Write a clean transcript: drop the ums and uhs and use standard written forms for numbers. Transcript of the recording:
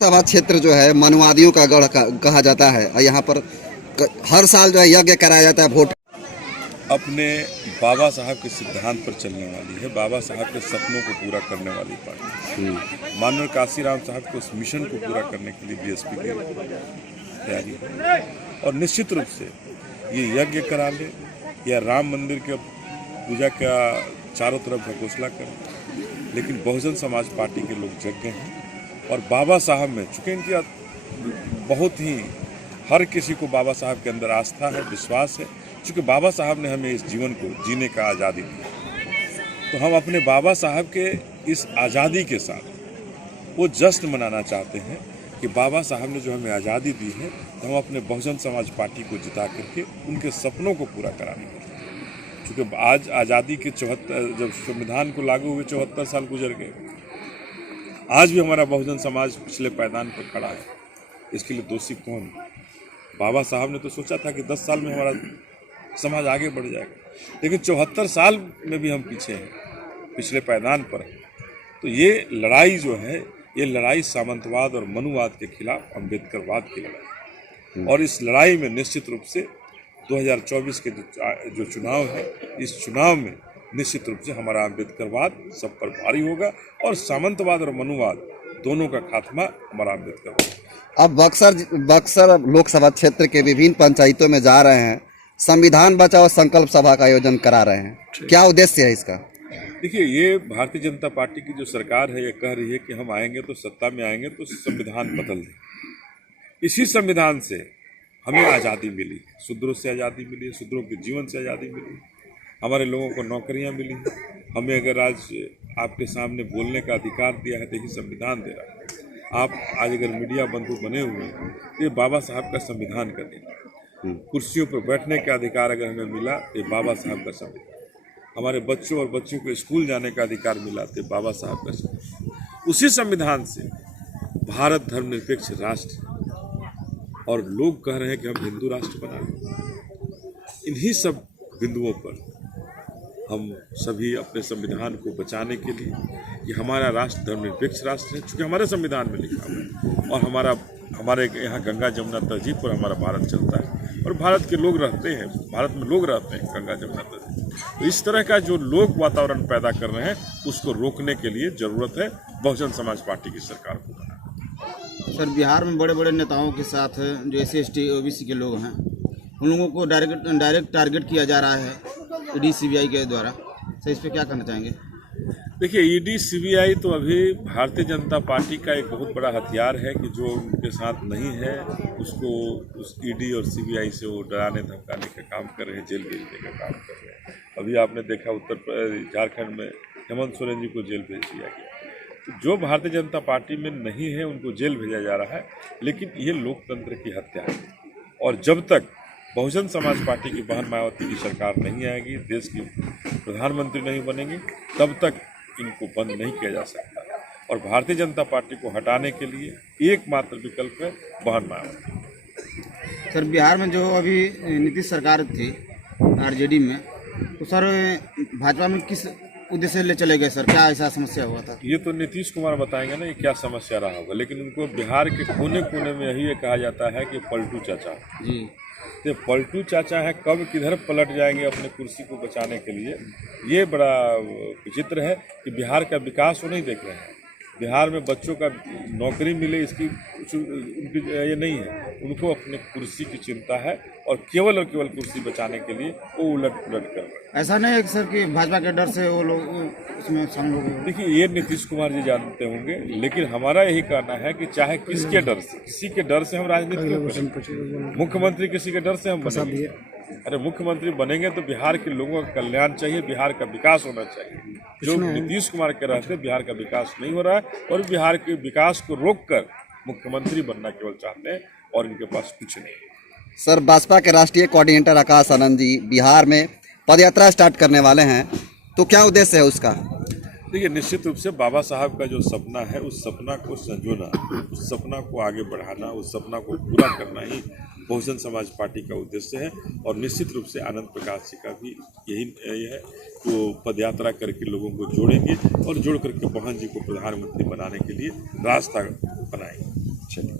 सभा क्षेत्र जो है मनुवादियों का गढ़ कहा जाता है और यहाँ पर हर साल जो है यज्ञ कराया जाता है। वोट अपने बाबा साहब के सिद्धांत पर चलने वाली है, बाबा साहब के सपनों को पूरा करने वाली पार्टी। माननीय काशीराम साहब के उस मिशन को पूरा करने के लिए बीएसपी की तैयारी है और निश्चित रूप से ये यज्ञ करा ले या राम मंदिर के पूजा का चारों तरफ घोषणा करें, लेकिन बहुजन समाज पार्टी के लोग यज्ञ हैं और बाबा साहब में चूँकि इनकी बहुत ही हर किसी को बाबा साहब के अंदर आस्था है, विश्वास है। चूँकि बाबा साहब ने हमें इस जीवन को जीने का आज़ादी दी, तो हम अपने बाबा साहब के इस आज़ादी के साथ वो जश्न मनाना चाहते हैं कि बाबा साहब ने जो हमें आज़ादी दी है, तो हम अपने बहुजन समाज पार्टी को जिता करके उनके सपनों को पूरा कराने के लिए। चूँकि आज आज़ादी के 74 जब संविधान को लागू हुए 74 साल गुजर गए, आज भी हमारा बहुजन समाज पिछले पायदान पर खड़ा है। इसके लिए दोषी कौन? बाबा साहब ने तो सोचा था कि 10 साल में हमारा समाज आगे बढ़ जाएगा, लेकिन 74 साल में भी हम पीछे हैं, पिछले पायदान पर हैं। तो ये लड़ाई जो है, ये लड़ाई सामंतवाद और मनुवाद के खिलाफ अम्बेडकरवाद की लड़ाई, और इस लड़ाई में निश्चित रूप से 2024 के जो चुनाव है, इस चुनाव में निश्चित रूप से हमारा अम्बेडकरवाद सब पर भारी होगा और सामंतवाद और मनुवाद दोनों का खात्मा हमारा अम्बेडकरवाद। अब बक्सर लोकसभा क्षेत्र के विभिन्न पंचायतों में जा रहे हैं, संविधान बचाओ संकल्प सभा का आयोजन करा रहे हैं, क्या उद्देश्य है इसका? देखिए, ये भारतीय जनता पार्टी की जो सरकार है, ये कह रही है कि हम आएंगे तो सत्ता में आएंगे तो संविधान बदल दें। इसी संविधान से हमें आज़ादी मिली, शूद्रों से आज़ादी मिली, शूद्रों के जीवन से आज़ादी मिली, हमारे लोगों को नौकरियां मिली। हमें अगर आज आपके सामने बोलने का अधिकार दिया है तो यही संविधान दे रहा है। आप आज अगर मीडिया बंधु बने हुए हैं तो ये बाबा साहब का संविधान का देन है। कुर्सियों पर बैठने का अधिकार अगर हमें मिला तो ये बाबा साहब का संविधान। हमारे बच्चों और बच्चियों को स्कूल जाने का अधिकार मिला तो ये बाबा साहब का संविधान। उसी संविधान से भारत धर्मनिरपेक्ष राष्ट्र और लोग कह रहे हैं कि हम हिंदू राष्ट्र बना लें। इन्हीं सब बिंदुओं पर हम सभी अपने संविधान को बचाने के लिए, कि हमारा राष्ट्र धर्मनिरपेक्ष राष्ट्र है, चूँकि हमारे संविधान में लिखा हुआ है, और हमारे यहाँ गंगा जमुना तहजीब पर हमारा भारत चलता है और भारत के लोग रहते हैं, भारत में लोग रहते हैं गंगा जमुना तहजीब। तो इस तरह का जो लोग वातावरण पैदा कर रहे हैं, उसको रोकने के लिए ज़रूरत है बहुजन समाज पार्टी की सरकार को। सर, बिहार में बड़े बड़े नेताओं के साथ जो SC ST OBC के लोग हैं, उन लोगों को डायरेक्ट टारगेट किया जा रहा है ED CBI के द्वारा। सर, इस पर क्या कहना चाहेंगे? देखिए, ED CBI तो अभी भारतीय जनता पार्टी का एक बहुत बड़ा हथियार है कि जो उनके साथ नहीं है उसको उस ED और CBI से वो डराने धमकाने का काम कर रहे हैं, जेल भेजने का काम कर रहे हैं। अभी आपने देखा झारखंड में हेमंत सोरेन जी को जेल भेज दिया गया। तो जो भारतीय जनता पार्टी में नहीं है उनको जेल भेजा जा रहा है, लेकिन ये लोकतंत्र की हत्या है। और जब तक बहुजन समाज पार्टी की बहन मायावती की सरकार नहीं आएगी, देश की प्रधानमंत्री नहीं बनेगी, तब तक इनको बंद नहीं किया जा सकता। और भारतीय जनता पार्टी को हटाने के लिए एकमात्र विकल्प है बहन मायावती। सर, बिहार में जो अभी नीतीश सरकार थी RJD में, तो सर भाजपा में किस उद्देश्य से ले चले गए? सर, क्या ऐसा समस्या हुआ था? ये तो नीतीश कुमार बताएंगे ना ये क्या समस्या रहा होगा, लेकिन उनको बिहार के कोने कोने में यही कहा जाता है कि पलटू चाचा जी। तो पलटू चाचा है, कब किधर पलट जाएंगे अपने कुर्सी को बचाने के लिए। ये बड़ा विचित्र है कि बिहार का विकास वो नहीं देख रहे हैं। बिहार में बच्चों का नौकरी मिले इसकी उनकी ये नहीं है, उनको अपने कुर्सी की चिंता है और केवल कुर्सी बचाने के लिए वो उलट पुलट कर रहे हैं। ऐसा नहीं है कि सर कि भाजपा के डर से वो लोग उसमें शामिल हो गए? देखिए, ये नीतीश कुमार जी जानते होंगे, लेकिन हमारा यही कहना है कि चाहे किसके डर से, किसी के डर से हम राजनीति क्यों करें? मुख्यमंत्री किसी के डर से हम बनेंगे? अरे मुख्यमंत्री बनेंगे तो बिहार के लोगों का कल्याण चाहिए, बिहार का विकास होना चाहिए। जो नीतीश कुमार के रहते बिहार का विकास नहीं हो रहा है, और बिहार के विकास को रोककर मुख्यमंत्री बनना केवल चाहते हैं और इनके पास कुछ नहीं है। सर, भाजपा के राष्ट्रीय कोऑर्डिनेटर आकाश आनंद जी बिहार में पदयात्रा स्टार्ट करने वाले हैं, तो क्या उद्देश्य है उसका? देखिए, निश्चित रूप से बाबा साहब का जो सपना है, उस सपना को संजोना, उस सपना को आगे बढ़ाना, उस सपना को पूरा करना ही बहुजन समाज पार्टी का उद्देश्य है। और निश्चित रूप से आनंद प्रकाश जी का भी यही है कि वो पदयात्रा करके लोगों को जोड़ेंगे और जोड़ करके बहन जी को प्रधानमंत्री बनाने के लिए रास्ता बनाएंगे। चलिए